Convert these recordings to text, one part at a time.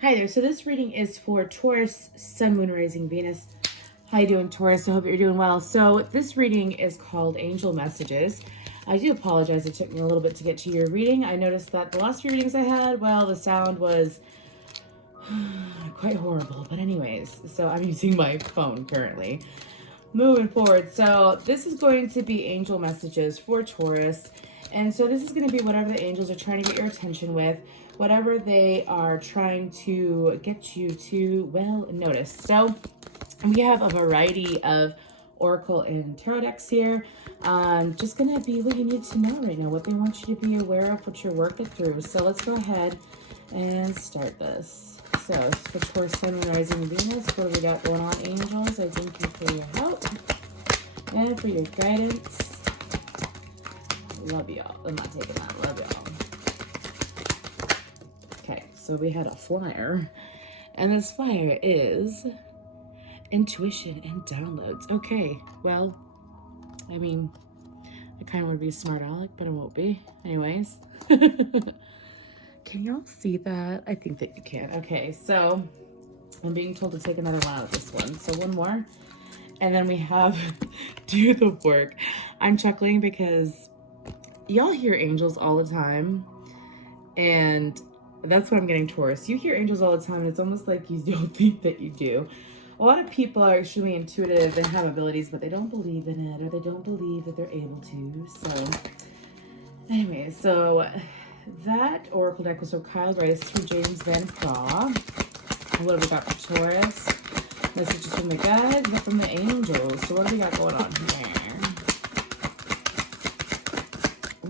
Hi there. So this reading is for Taurus, Sun, Moon, Rising, Venus. How you doing, Taurus? I hope you're doing well. So this reading is called Angel Messages. I do apologize. It took me a little bit to get to your reading. I noticed that the last few readings I had, well, the sound was quite horrible. But anyways, so I'm using my phone currently. Moving forward. So this is going to be Angel Messages for Taurus. And so this is going to be whatever the angels are trying to get your attention with, whatever they are trying to get you to, well, notice. So we have a variety of oracle and tarot decks here. Just going to be what you need to know right now, what they want you to be aware of, what you're working through. So let's go ahead and start this. So for Taurus, Sun, Moon, Rising, Venus, what do we got going on, angels? I thank you for your help and for your guidance. Love y'all. I'm not taking that. Love y'all. Okay, so we had a flyer, and this flyer is intuition and downloads. Okay, well, I mean, I kind of would be a smart aleck, but I won't be. Anyways. Can y'all see that? I think that you can. Okay, so I'm being told to take another one out of this one. So one more. And then we have do the work. I'm chuckling because y'all hear angels all the time. And that's what I'm getting, Taurus. You hear angels all the time, and it's almost like you don't think that you do. A lot of people are extremely intuitive and have abilities, but they don't believe in it, or they don't believe that they're able to. So anyway, so that oracle deck was from Kyle Rice through James Van Praagh. What have we got for Taurus? Messages from the guides, but from the angels. So what do we got going on here?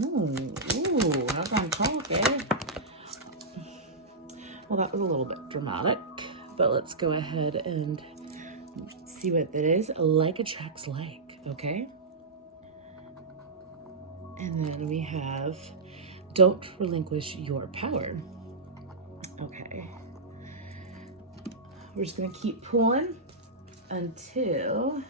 Ooh, not gonna talk, eh? Well, that was a little bit dramatic, but let's go ahead and see what that is. Like attracts like, okay? And then we have don't relinquish your power. Okay. We're just going to keep pulling until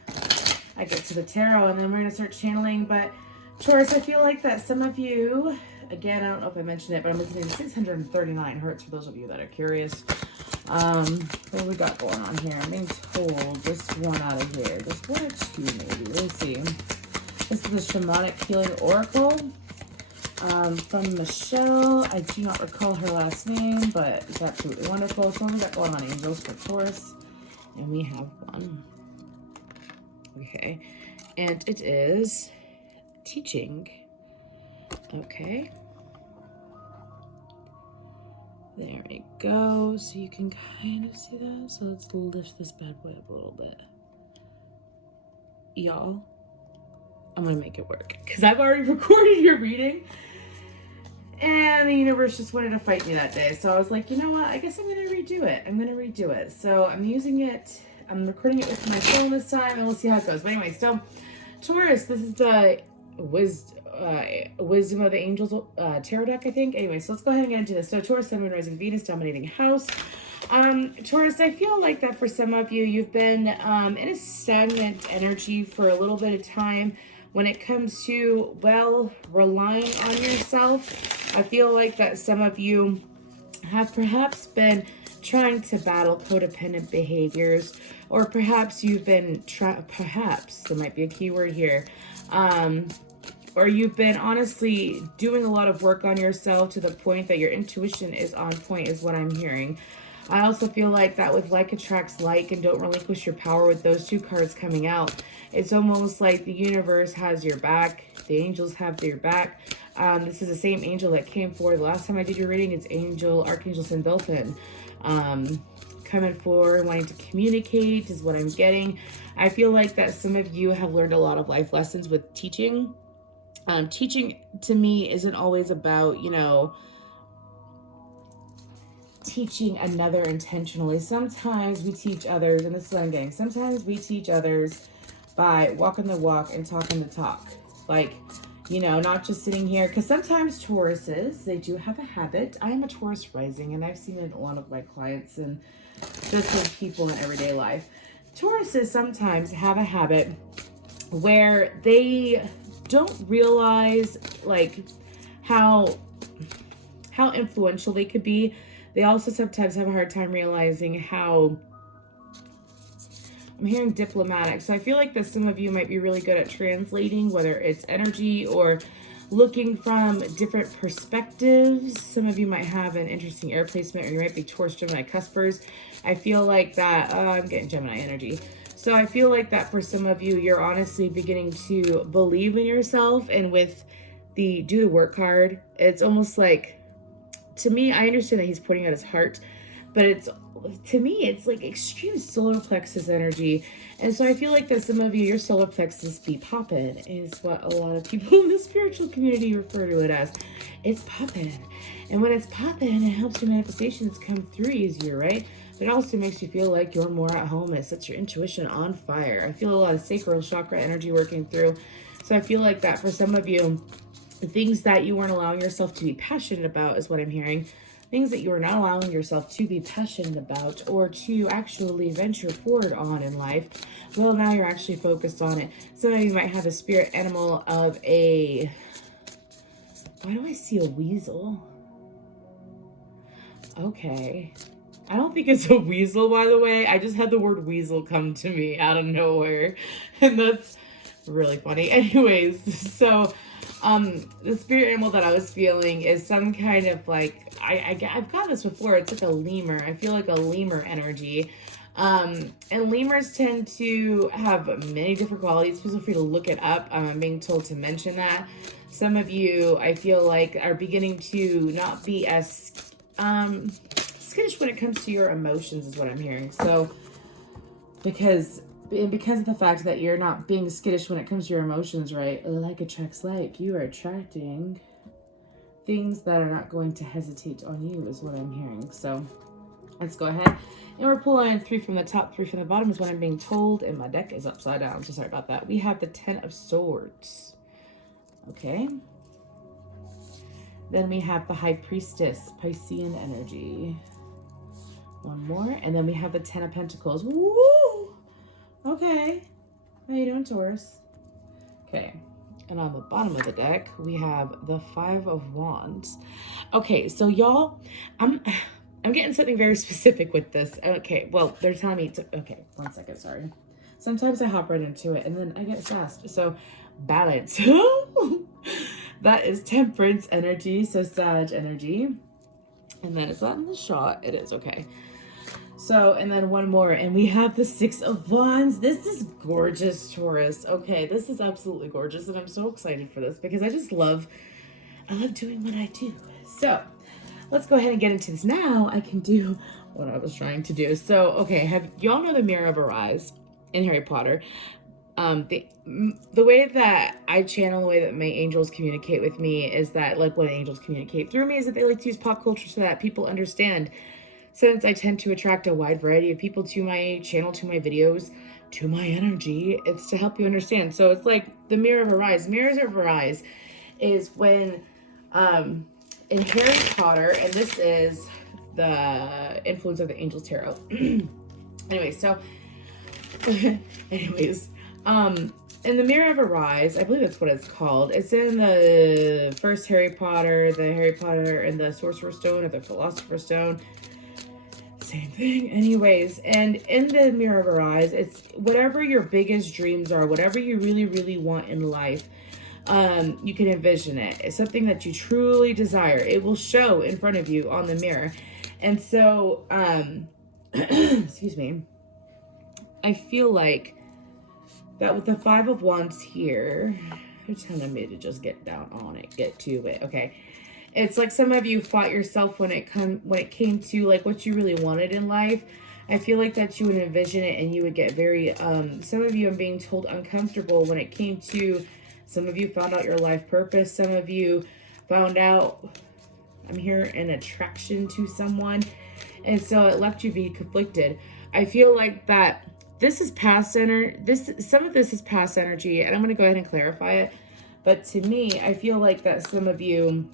I get to the tarot, and then we're going to start channeling. But Taurus, I feel like that some of you, again, I don't know if I mentioned it, but I'm listening to 639 hertz for those of you that are curious. What we got going on here? I'm being told just one out of here. Just one or two, maybe. We'll see. This is the Shamanic Healing Oracle. From Michelle. I do not recall her last name, but it's absolutely wonderful. So we got going on angels for Taurus, and we have one. Okay, and it is teaching. Okay, there we go. So you can kind of see that. So let's lift this bad boy up a little bit, y'all. I'm gonna make it work because I've already recorded your reading. And the universe just wanted to fight me that day. So I was like, you know what? I guess I'm going to redo it. So I'm using it. I'm recording it with my phone this time, and we'll see how it goes. But anyway, so Taurus, this is the Wisdom of the Angels tarot deck, I think. Anyway, so let's go ahead and get into this. So Taurus, Sun, Moon, Rising, Venus, dominating house. Taurus, I feel like that for some of you, you've been in a stagnant energy for a little bit of time. When it comes to, well, relying on yourself, I feel like that some of you have perhaps been trying to battle codependent behaviors, or perhaps you've been, perhaps, there might be a key word here, or you've been honestly doing a lot of work on yourself to the point that your intuition is on point, is what I'm hearing. I also feel like that with like attracts like and don't relinquish your power, with those two cards coming out, it's almost like the universe has your back. The angels have your back. This is the same angel that came forward. The last time I did your reading, it's Archangel Sandalphon. Coming forward, wanting to communicate is what I'm getting. I feel like that some of you have learned a lot of life lessons with teaching. Teaching to me isn't always about, teaching another intentionally. Sometimes we teach others, and this is what I'm getting. Sometimes we teach others by walking the walk and talking the talk. Like, not just sitting here. Because sometimes Tauruses, they do have a habit. I am a Taurus rising, and I've seen it in a lot of my clients and just with people in everyday life. Tauruses sometimes have a habit where they don't realize, like, how influential they could be. they also sometimes have a hard time realizing how, I'm hearing diplomatic. So I feel like that some of you might be really good at translating, whether it's energy or looking from different perspectives. Some of you might have an interesting air placement, or you might be Taurus, Gemini, Cuspers. I feel like that, I'm getting Gemini energy. So I feel like that for some of you, you're honestly beginning to believe in yourself. And with the do the work card, it's almost like, to me, I understand that he's pointing at his heart, but it's, to me, it's like extreme solar plexus energy. And so I feel like that some of you, your solar plexus be poppin', is what a lot of people in the spiritual community refer to it as. It's poppin'. And when it's poppin', it helps your manifestations come through easier, right? But it also makes you feel like you're more at home. It sets your intuition on fire. I feel a lot of sacral chakra energy working through. So I feel like that for some of you, the things that you weren't allowing yourself to be passionate about is what I'm hearing. Things that you are not allowing yourself to be passionate about or to actually venture forward on in life, well, now you're actually focused on it. Some of you might have a spirit animal of a, why do I see a weasel? Okay. I don't think it's a weasel, by the way. I just had the word weasel come to me out of nowhere. And that's really funny. Anyways, so the spirit animal that I was feeling is some kind of like, I've got this before. It's like a lemur. I feel like a lemur energy. And lemurs tend to have many different qualities. Feel free to look it up. I'm being told to mention that. Some of you, I feel like, are beginning to not be as skittish when it comes to your emotions is what I'm hearing. So because of the fact that you're not being skittish when it comes to your emotions, right? Like attracts like. You are attracting things that are not going to hesitate on you is what I'm hearing. So let's go ahead. And we're pulling 3 from the top, 3 from the bottom is what I'm being told. And my deck is upside down. So sorry about that. We have the 10 of Swords. Okay. Then we have the High Priestess, Piscean energy. One more. And then we have the 10 of Pentacles. Woo! Okay. How you doing, Taurus? Okay. And on the bottom of the deck, we have the 5 of Wands. Okay, so y'all, I'm getting something very specific with this. Okay, well, they're telling me to, okay, one second, sorry. Sometimes I hop right into it and then I get fast. So, balance. That is Temperance energy, so Sag energy. And then is that in the shot? It is, okay. So, and then one more, and we have the 6 of Wands. This is gorgeous, Taurus. Okay, this is absolutely gorgeous, and I'm so excited for this because I love doing what I do. So, let's go ahead and get into this now. I can do what I was trying to do. So, okay, y'all know the Mirror of Her Eyes in Harry Potter? The way that I channel, the way that my angels communicate with me is that, like, when angels communicate through me is that they like to use pop culture so that people understand. Since I tend to attract a wide variety of people to my channel, to my videos, to my energy, it's to help you understand. So it's like the Mirror of Her Eyes. Mirrors of Her Eyes is when, in Harry Potter, and this is the influence of the Angels Tarot. In the Mirror of Her Eyes, I believe that's what it's called. It's in the first Harry Potter and the Sorcerer's Stone or the Philosopher's Stone. Same thing. Anyways, and in the Mirror of Her Eyes, it's whatever your biggest dreams are, whatever you really, really want in life, you can envision it. It's something that you truly desire. It will show in front of you on the mirror. And so, excuse me, I feel like that with the 5 of Wands here, they're telling me to just get down on it, get to it. Okay. It's like some of you fought yourself when it came to like what you really wanted in life. I feel like that you would envision it and you would get very, some of you, I'm being told, uncomfortable when it came to, some of you found out your life purpose. Some of you found out, I'm here, an attraction to someone. And so it left you being conflicted. I feel like that this is past some of this is past energy, and I'm going to go ahead and clarify it. But to me, I feel like that some of you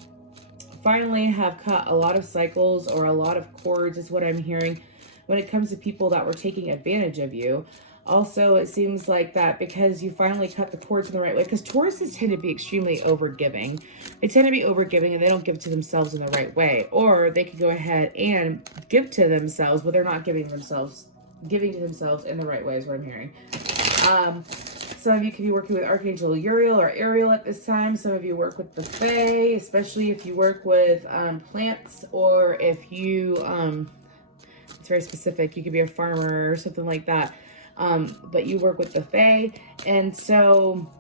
finally have cut a lot of cycles or a lot of cords is what I'm hearing when it comes to people that were taking advantage of you. Also, it seems like that because you finally cut the cords in the right way, because Tauruses tend to be extremely overgiving. They tend to be overgiving and they don't give to themselves in the right way. Or they could go ahead and give to themselves, but they're not giving to themselves in the right way is what I'm hearing. Some of you could be working with Archangel Uriel or Ariel at this time. Some of you work with the Fae, especially if you work with plants, or if you, it's very specific. You could be a farmer or something like that. But you work with the Fae. And so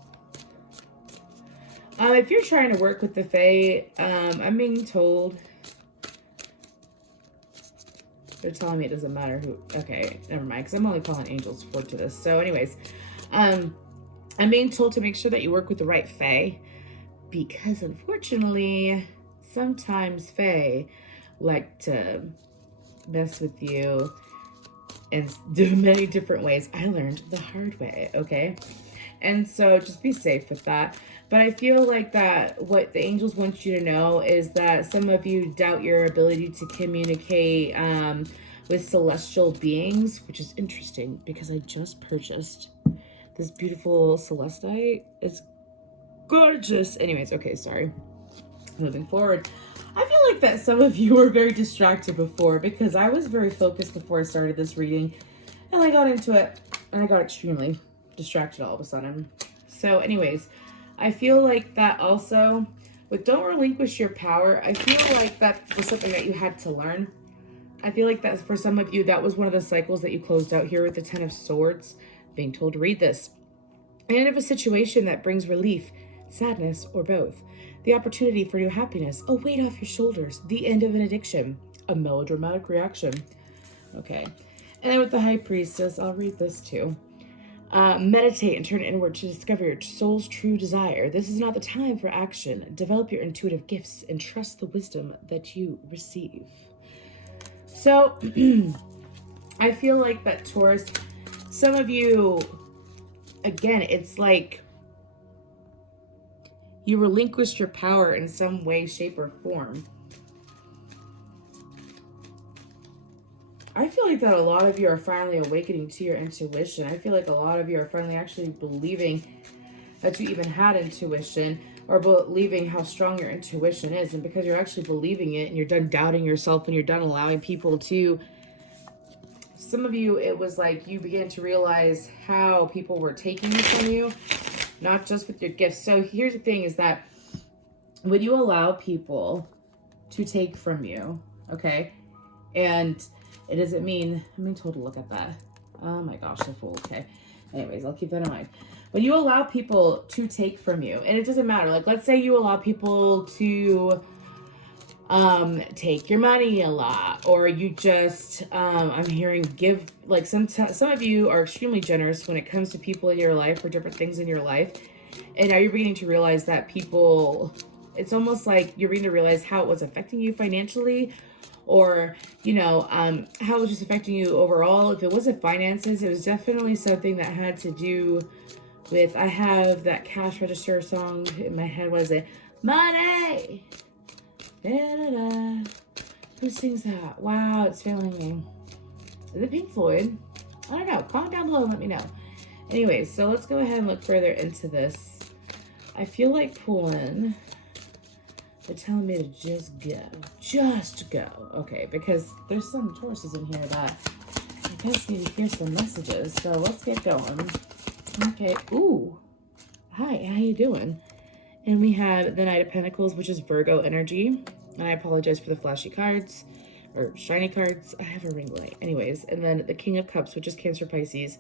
if you're trying to work with the Fae, I'm being told, they're telling me it doesn't matter who. Okay, never mind, because I'm only calling angels forward to this. So anyways, I'm being told to make sure that you work with the right Fae, because unfortunately, sometimes Fae like to mess with you and do many different ways. I learned the hard way, okay? And so just be safe with that. But I feel like that what the angels want you to know is that some of you doubt your ability to communicate with celestial beings, which is interesting because I just purchased this beautiful celestite. It's gorgeous. Anyways, okay, sorry. Moving forward. I feel like that some of you were very distracted before, because I was very focused before I started this reading, and I got into it and I got extremely distracted all of a sudden. So anyways, I feel like that also with don't relinquish your power, I feel like that was something that you had to learn. I feel like that for some of you, that was one of the cycles that you closed out here with the Ten of Swords, being told to read this. End of a situation that brings relief, sadness, or both. The opportunity for new happiness, a weight off your shoulders, the end of an addiction, a melodramatic reaction. Okay. And then with the High Priestess, I'll read this too. Meditate and turn inward to discover your soul's true desire. This is not the time for action. Develop your intuitive gifts and trust the wisdom that you receive. So, I feel like that, Taurus, some of you, again, it's like you relinquished your power in some way, shape, or form. I feel like that a lot of you are finally awakening to your intuition. I feel like a lot of you are finally actually believing that you even had intuition, or believing how strong your intuition is. And because you're actually believing it and you're done doubting yourself and you're done allowing people to, some of you, it was like you began to realize how people were taking from you, not just with your gifts. So here's the thing is that when you allow people to take from you, okay, and it doesn't mean, I'm being told to look at that. Oh my gosh, the fool. Okay. Anyways, I'll keep that in mind. When you allow people to take from you, and it doesn't matter, like let's say you allow people to take your money a lot, or you just I'm hearing give, like some of you are extremely generous when it comes to people in your life or different things in your life, and now you're beginning to realize that people, it's almost like you're beginning to realize how it was affecting you financially, or how it was just affecting you overall. If it wasn't finances, it was definitely something that had to do with, I have that cash register song in my head. Was it money? Da-da-da. Who sings that? Wow, it's failing me. Is it Pink Floyd? I don't know. Comment down below and let me know. Anyways, so let's go ahead and look further into this. I feel like pulling. They're telling me to just go. Just go. Okay, because there's some Tauruses in here that I guess need to hear some messages. So let's get going. Okay. Ooh. Hi, how you doing? And we have the Knight of Pentacles, which is Virgo energy. And I apologize for the flashy cards or shiny cards. I have a ring light. Anyways, and then the King of Cups, which is Cancer, Pisces,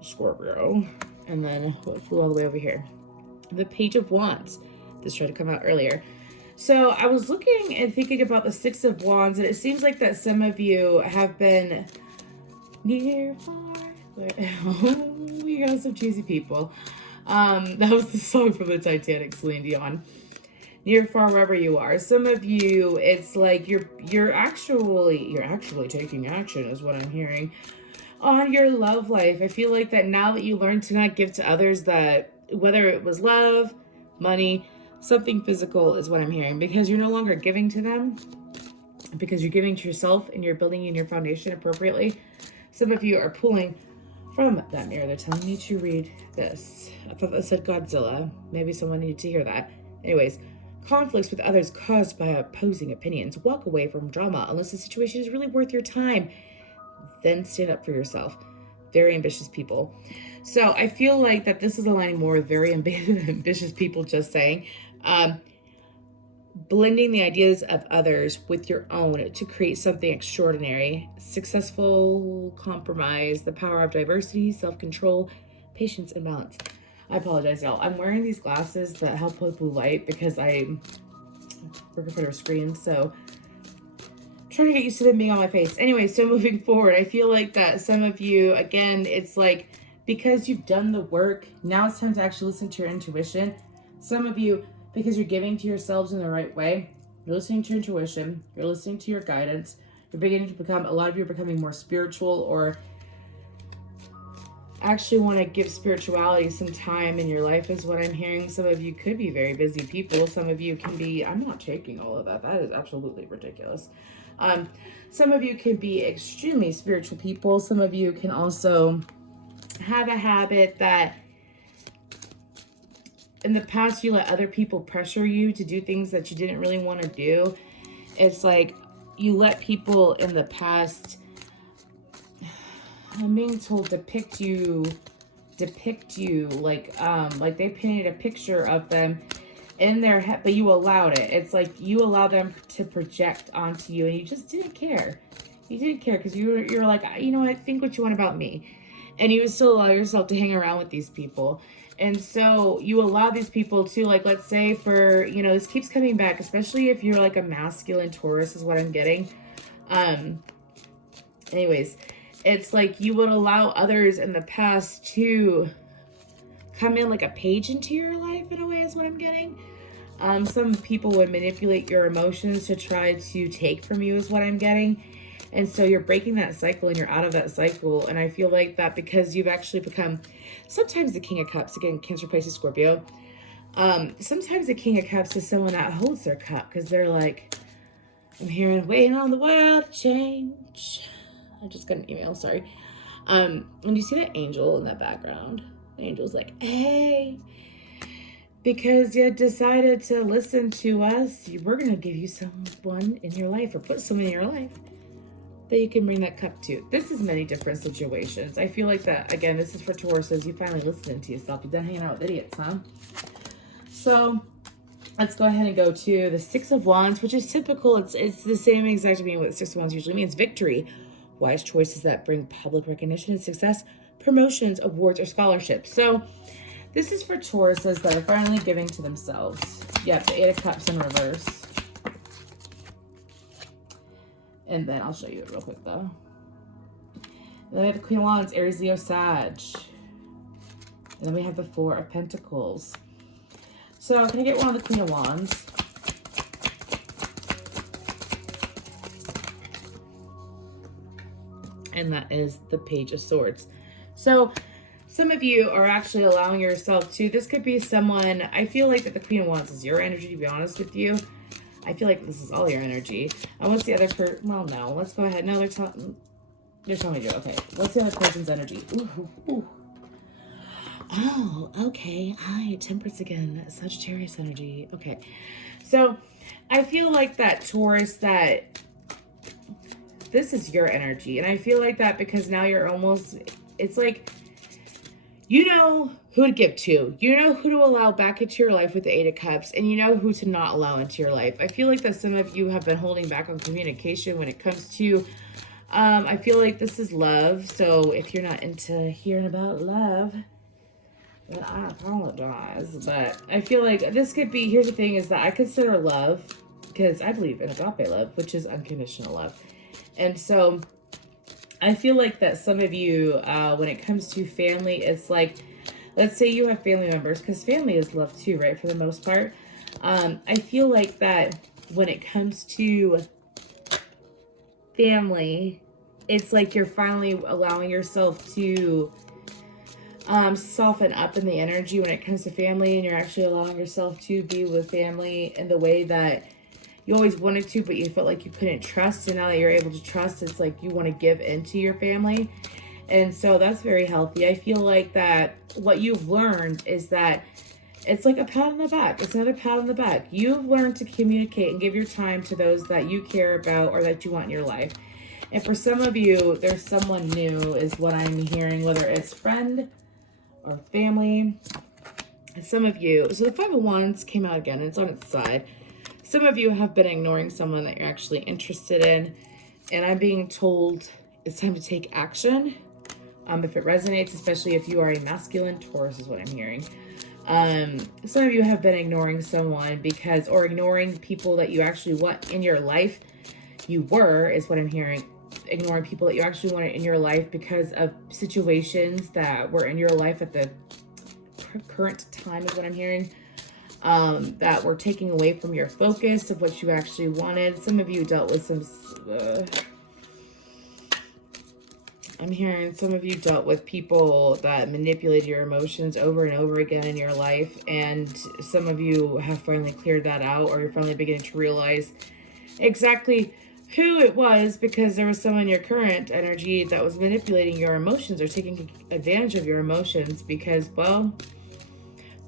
Scorpio. And then what flew all the way over here? The Page of Wands. This tried to come out earlier. So I was looking and thinking about the Six of Wands, and it seems like that some of you have been near, far, we got some cheesy people. That was the song from the Titanic, Celine Dion. Near, far, wherever you are. Some of you, it's like you're actually taking action, is what I'm hearing, on your love life. I feel like that now that you learn to not give to others, that whether it was love, money, something physical is what I'm hearing, because you're no longer giving to them, because you're giving to yourself and you're building in your foundation appropriately. Some of you are pulling From that mirror, they're telling me to read this. I thought that said Godzilla. Maybe someone needed to hear that. Anyways, conflicts with others caused by opposing opinions. Walk away from drama unless the situation is really worth your time. Then stand up for yourself. Very ambitious people. So I feel like that this is aligning more with very ambitious people, just saying. Blending the ideas of others with your own to create something extraordinary. Successful compromise, the power of diversity, self-control, patience, and balance. I apologize, y'all. I'm wearing these glasses that help with blue light because I'm working in front of a screen, so trying to get used to them being on my face. Anyway, so moving forward, I feel like that some of you, again, it's like because you've done the work, now it's time to actually listen to your intuition. Some of you, because you're giving to yourselves in the right way, you're listening to your intuition, you're listening to your guidance, you're beginning to become, a lot of you are becoming more spiritual or actually want to give spirituality some time in your life is what I'm hearing. Some of you could be very busy people. Some of you can be, I'm not taking all of that. That is absolutely ridiculous. Some of you can be extremely spiritual people. Some of you can also have a habit that in the past you let other people pressure you to do things that you didn't really want to do. It's like you let people in the past, I'm being told, depict you like they painted a picture of them in their head, but you allowed it. It's like you allow them to project onto you and you just didn't care. You didn't care because you're like, you know what, think what you want about me. And you still allow yourself to hang around with these people. And so you allow these people to, like, let's say for, you know, this keeps coming back, especially if you're like a masculine Taurus is what I'm getting. Anyways, it's like you would allow others in the past to come in like a page into your life in a way is what I'm getting. Some people would manipulate your emotions to try to take from you is what I'm getting. And so you're breaking that cycle and you're out of that cycle. And I feel like that because you've actually become sometimes the King of Cups, again, Cancer, Pisces, Scorpio. Sometimes the King of Cups is someone that holds their cup because they're like, I'm hearing waiting on the world to change. I just got an email, sorry. And you see that angel in that background. The angel's like, hey, because you decided to listen to us, we're going to give you someone in your life or put someone in your life that you can bring that cup to. This is many different situations. I feel like that, again, this is for Tauruses. You finally listening to yourself. You're done hanging out with idiots, huh? So let's go ahead and go to the Six of Wands, which is typical. It's the same exact meaning what the Six of Wands usually means. Victory. Wise choices that bring public recognition and success. Promotions, awards, or scholarships. So this is for Tauruses that are finally giving to themselves. Yep, the Eight of Cups in reverse. And then I'll show you it real quick, though. And then we have the Queen of Wands, Aries, Leo, Sag. And then we have the Four of Pentacles. So can I get one of the Queen of Wands? And that is the Page of Swords. So some of you are actually allowing yourself to, this could be someone, I feel like that the Queen of Wands is your energy, to be honest with you. I feel like this is all your energy. And what's the other well, no, let's go ahead. No, they're telling me to. Okay, what's the other person's energy? Ooh. Oh, okay. Hi, Temperance again. Sagittarius energy. Okay. So I feel like that Taurus, that this is your energy. And I feel like that because now you're almost, it's like, you know who to give to. You know who to allow back into your life with the Eight of Cups. And you know who to not allow into your life. I feel like that some of you have been holding back on communication when it comes to, I feel like this is love. So if you're not into hearing about love, then I apologize. But I feel like this could be, here's the thing is that I consider love, because I believe in agape love, which is unconditional love. And so I feel like that some of you, when it comes to family, it's like, let's say you have family members, because family is love too, right, for the most part. I feel like that when it comes to family, it's like you're finally allowing yourself to soften up in the energy when it comes to family, and you're actually allowing yourself to be with family in the way that you always wanted to, but you felt like you couldn't trust. And now that you're able to trust, it's like you want to give into your family. And so that's very healthy. I feel like that what you've learned is that it's like a pat on the back. It's another pat on the back. You've learned to communicate and give your time to those that you care about or that you want in your life. And for some of you, there's someone new is what I'm hearing, whether it's friend or family. Some of you, so the Five of Wands came out again, and it's on its side. Some of you have been ignoring someone that you're actually interested in, and I'm being told it's time to take action. If it resonates, especially if you are a masculine, Taurus is what I'm hearing. Some of you have been ignoring someone because, or ignoring people that you actually want in your life. You were, is what I'm hearing. Ignoring people that you actually wanted in your life because of situations that were in your life at the current time is what I'm hearing. That were taking away from your focus of what you actually wanted. Some of you dealt with some... I'm hearing some of you dealt with people that manipulated your emotions over and over again in your life, and some of you have finally cleared that out, or you're finally beginning to realize exactly who it was, because there was someone in your current energy that was manipulating your emotions or taking advantage of your emotions, because, well,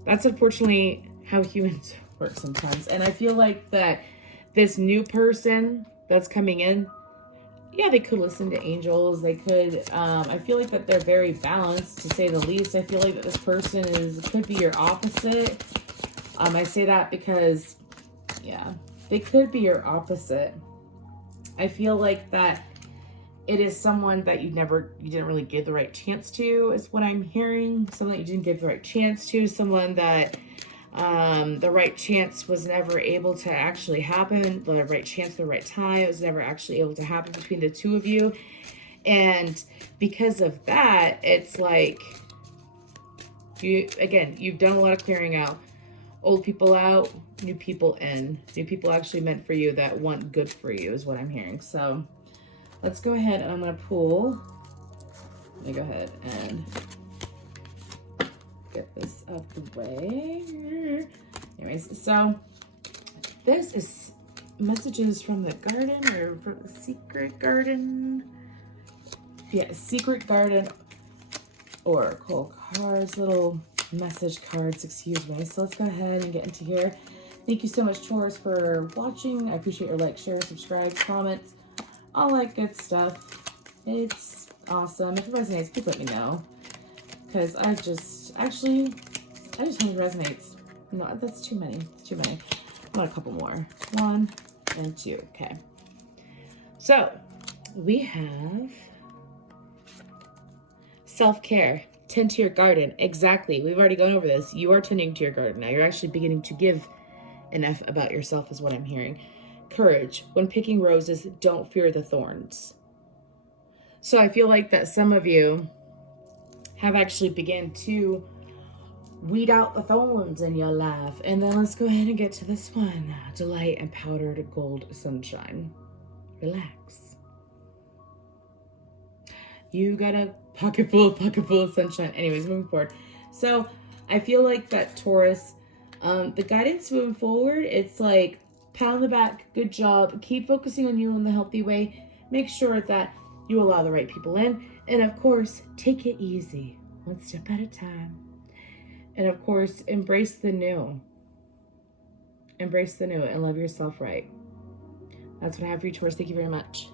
that's unfortunately how humans work sometimes. And I feel like that this new person that's coming in, yeah, they could listen to angels. They could, I feel like that they're very balanced, to say the least. I feel like that this person could be your opposite. I say that because, yeah, they could be your opposite. I feel like that it is someone that you didn't really give the right chance to, is what I'm hearing. Someone that you didn't give the right chance to, someone that the right chance was never able to actually happen. The right chance, the right time, it was never actually able to happen between the two of you. And because of that, it's like, you've done a lot of clearing out. Old people out, new people in. New people actually meant for you, that want good for you, is what I'm hearing. So let's go ahead, and I'm going to pull. Let me go ahead and get this out the way. Anyways, so this is messages from the garden, or from the secret garden. Yeah, secret garden oracle cards, little message cards, excuse me. So let's go ahead and get into here. Thank you so much, Taurus, for watching. I appreciate your like, share, subscribe, comments, all that good stuff. It's awesome. If it resonates, please let me know, because I just hope it resonates. No, that's too many. It's too many. I want a couple more. 1 and 2. Okay. So we have self-care. Tend to your garden. Exactly. We've already gone over this. You are tending to your garden now. You're actually beginning to give enough about yourself, is what I'm hearing. Courage. When picking roses, don't fear the thorns. So I feel like that some of you have actually begun to weed out the thorns in your life. And then let's go ahead and get to this one. Delight and powdered gold sunshine. Relax. You got a pocket full of sunshine. Anyways, moving forward. So I feel like that, Taurus, the guidance moving forward, it's like, pat on the back, good job. Keep focusing on you in the healthy way. Make sure that you allow the right people in. And of course, take it easy, one step at a time. And of course, embrace the new. Embrace the new and love yourself right. That's what I have for you, Taurus. Thank you very much.